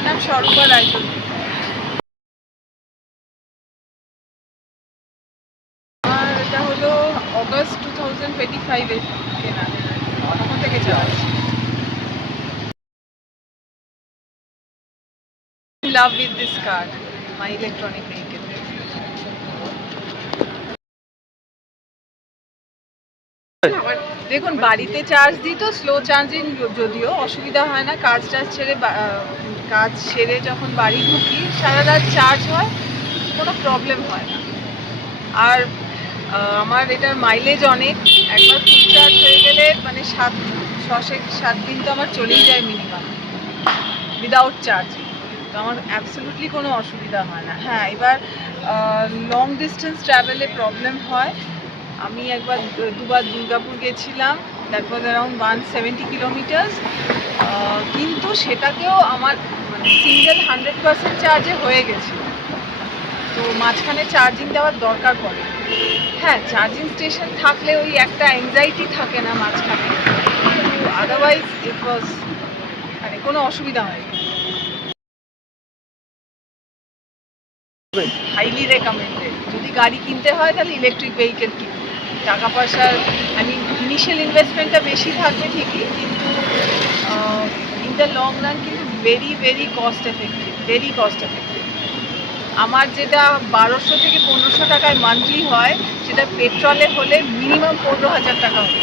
আমার নাম স্বরূপা রায়চৌধুরী। আমার এটা হলো অগস্ট 2025-এ কেনা, তখন থেকে চালাচ্ছি। Love with this car, my electronic vehicle. দেখুন, বাড়িতে চার্জ দিই তো স্লো চার্জিং, যদিও অসুবিধা হয় না। কাজ সেরে যখন বাড়ি ঢুকি সারা রাত চার্জ হয়, কোনো প্রবলেম হয় না। আর আমার এটার মাইলেজ অনেক, একবার ফুল চার্জ হয়ে গেলে মানে 7 দিন তো আমার চলেই যায় মিনিমাম উইদাউট চার্জিং। তো আমার অ্যাবসলিউটলি কোনো অসুবিধা হয় না। হ্যাঁ, এবার লং ডিস্টেন্স ট্রাভেলে প্রবলেম হয়। আমি একবার দুবার দুর্গাপুর গেছিলাম, দ্যাট ওয়াজ অ্যারাউন্ড 170 কিলোমিটার্স, কিন্তু সেটাকেও আমার মানে সিঙ্গেল 100% চার্জে হয়ে গেছিল। তো মাঝখানে চার্জিং দেওয়ার দরকার পড়ে। হ্যাঁ, চার্জিং স্টেশন থাকলে ওই একটা অ্যাংজাইটি থাকে না মাঝখানে, কিন্তু আদারওয়াইজ ইট ওয়াজ মানে কোনো অসুবিধা হয়নি। Highly recommended. যদি গাড়ি কিনতে হয় তাহলে ইলেকট্রিক ভেহিকেল কিনুন। টাকা পয়সার ইনিশিয়াল ইনভেস্টমেন্টটা বেশি থাকবে ঠিকই, কিন্তু ইন দ্য লং রান কিন্তু ভেরি কস্ট এফেক্টিভ। আমার যেটা 1200 থেকে 1500 টাকায় মান্থলি হয়, সেটা পেট্রোলে হলে মিনিমাম 15,000 টাকা হবে।